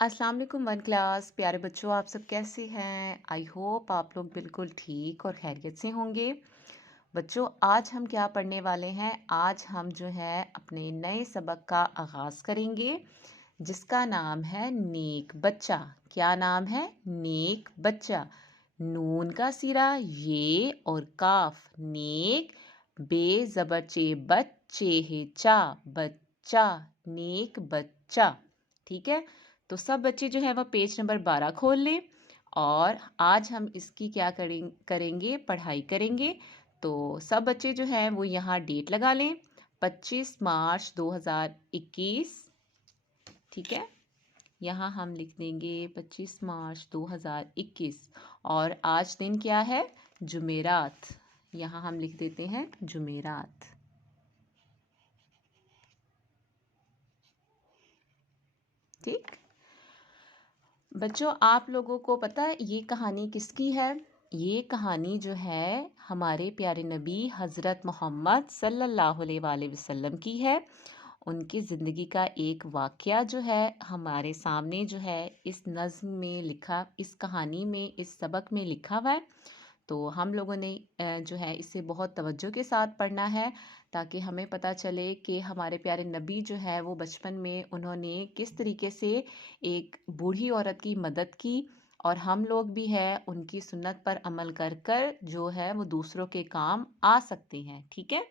अस्सलाम वालेकुम one class प्यारे बच्चों, आप सब कैसे हैं। आई होप आप लोग बिल्कुल ठीक और खैरियत से होंगे। बच्चों, आज हम क्या पढ़ने वाले हैं। आज हम जो है अपने नए सबक का आगाज़ करेंगे जिसका नाम है नेक बच्चा। क्या नाम है? नेक बच्चा। नून का सिरा ये और काफ नेक, बे ज़बर चे बच्चे है चा बच्चा, नेक बच्चा। ठीक है, तो सब बच्चे जो है वह पेज नंबर 12 खोल लें और आज हम इसकी क्या करेंगे, पढ़ाई करेंगे। तो सब बच्चे जो हैं वो यहाँ डेट लगा लें, 25 मार्च 2021। ठीक है, यहाँ हम लिख देंगे 25 मार्च 2021 और आज दिन क्या है? जुमेरात। यहाँ हम लिख देते हैं जुमेरात। ठीक बच्चों, आप लोगों को पता है ये कहानी किसकी है? ये कहानी जो है हमारे प्यारे नबी हज़रत मोहम्मद सल्लल्लाहु अलैहि वसल्लम की है। उनकी ज़िंदगी का एक वाक़या जो है हमारे सामने जो है इस नज़्म में लिखा, इस कहानी में, इस सबक में लिखा हुआ है। तो हम लोगों ने जो है इसे बहुत तवज्जो के साथ पढ़ना है ताकि हमें पता चले कि हमारे प्यारे नबी जो है वो बचपन में उन्होंने किस तरीके से एक बूढ़ी औरत की मदद की और हम लोग भी है उनकी सुन्नत पर अमल कर कर जो है वो दूसरों के काम आ सकते हैं। ठीक है,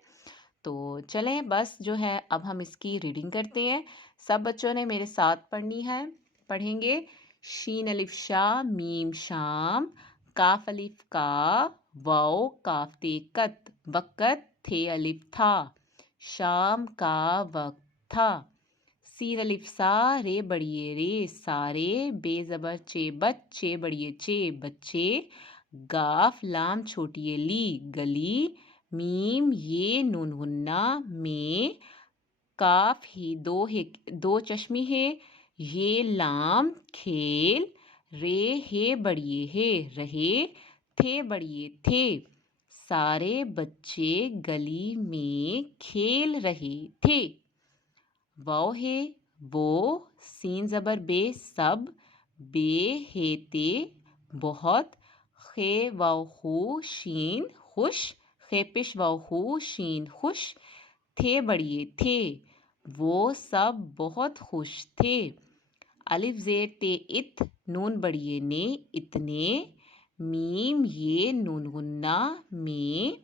तो चलें बस जो है अब हम इसकी रीडिंग करते हैं। सब बच्चों ने मेरे साथ पढ़नी है। पढ़ेंगे। शीन अलिफ शाह मीम शाम, काफ अलिफ का, वाओ काफ ते कत, वक़्त थे अलिफ था, शाम का वक्त था। सीन अलिफ सा रे बड़िए रे सारे, बे ज़बर चे बच्चे बड़िए चे बच्चे, गाफ लाम छोटिए ली गली, मीम ये नून गुन्ना में, काफ ही दो चश्मी है, ये लाम खेल, रे हे बड़िए है रहे, थे बड़िए थे, सारे बच्चे गली में खेल रहे थे। वाओ है वो, सीन ज़बर बे सब, बे हे ते बहुत, खे वाओ हु शीन खुश, खे पिश वाओ हु शीन खुश, थे बड़िए थे वो सब बहुत खुश थे। अलिफ ज़ेर ते इत, नून बड़िए ने इतने, मीम ये नून गुन्ना में,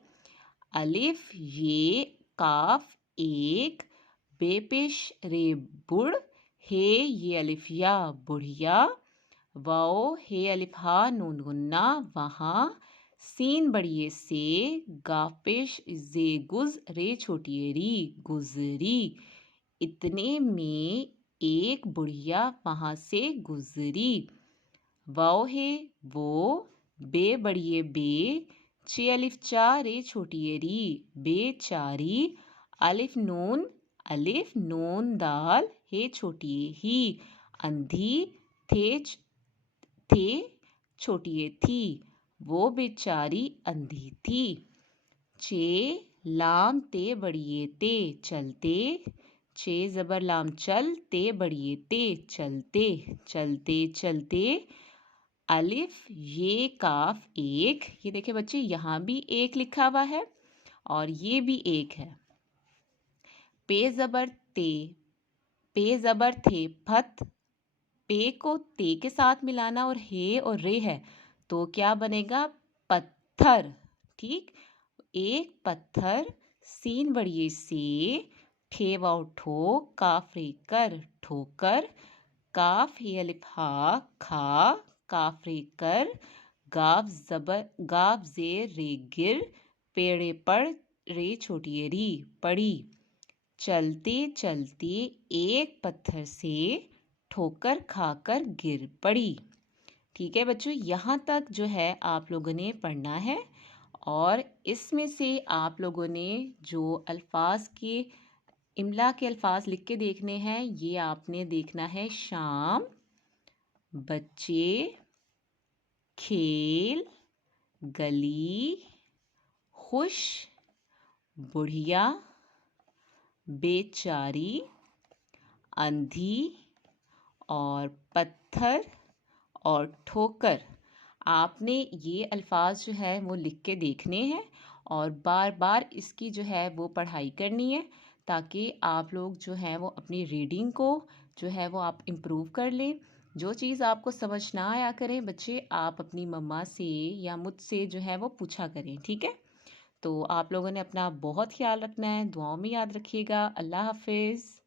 अलिफ ये काफ एक, बेपेश रे बुढ़, हे ये अलिफिया बुढ़िया, वाओ हे अलिफा नून गुन्ना वहाँ, सीन बड़िए से, गापेश जे गुज रे छोटिए री गुजरी, इतने में एक बुढ़िया वहाँ से गुजरी। वाओ है वो, बे बड़िए बे, चे अलिफ चा रे छोटिए री बेचारी, अलिफ नून दाल हे छोटिए ही, अंधी थे छोटिए थी, वो बेचारी अंधी थी। चे लाम ते बड़िए ते चलते, चे ज़बर लाम चल ते बड़िए ते चलते चलते चलते, अलिफ ये काफ एक, ये देखे बच्चे यहाँ भी एक लिखा हुआ है और ये भी एक है। पे ज़बर ते, पे ज़बर थे फत, पे को ते के साथ मिलाना और हे और रे है तो क्या बनेगा? पत्थर। ठीक, एक पत्थर, सीन बड़िए से, ठे वाओ ठो, काफ रे कर ठोकर, काफ हे अलिफ हा खा, काफ रे कर, गाफ जेर रे गिर, पेड़े पड़ रे छोटिए री पड़ी, चलते चलते एक पत्थर से ठोकर खाकर गिर पड़ी। ठीक है बच्चों, यहाँ तक जो है आप लोगों ने पढ़ना है और इसमें से आप लोगों ने जो अल्फाज के इमला के अल्फाज लिख के देखने हैं, ये आपने देखना है शाम, बच्चे, खेल, गली, खुश, बुढ़िया, बेचारी, अंधी और पत्थर और ठोकर। आपने ये अल्फाज जो है वो लिख के देखने हैं और बार बार इसकी जो है वो पढ़ाई करनी है, ताकि आप लोग जो है वो अपनी रीडिंग को जो है वो आप इम्प्रूव कर लें। जो चीज़ आपको समझ ना आया करें बच्चे, आप अपनी मम्मा से या मुझसे जो है वो पूछा करें, ठीक है। तो आप लोगों ने अपना बहुत ख्याल रखना है, दुआओं में याद रखिएगा। अल्लाह हाफिज़।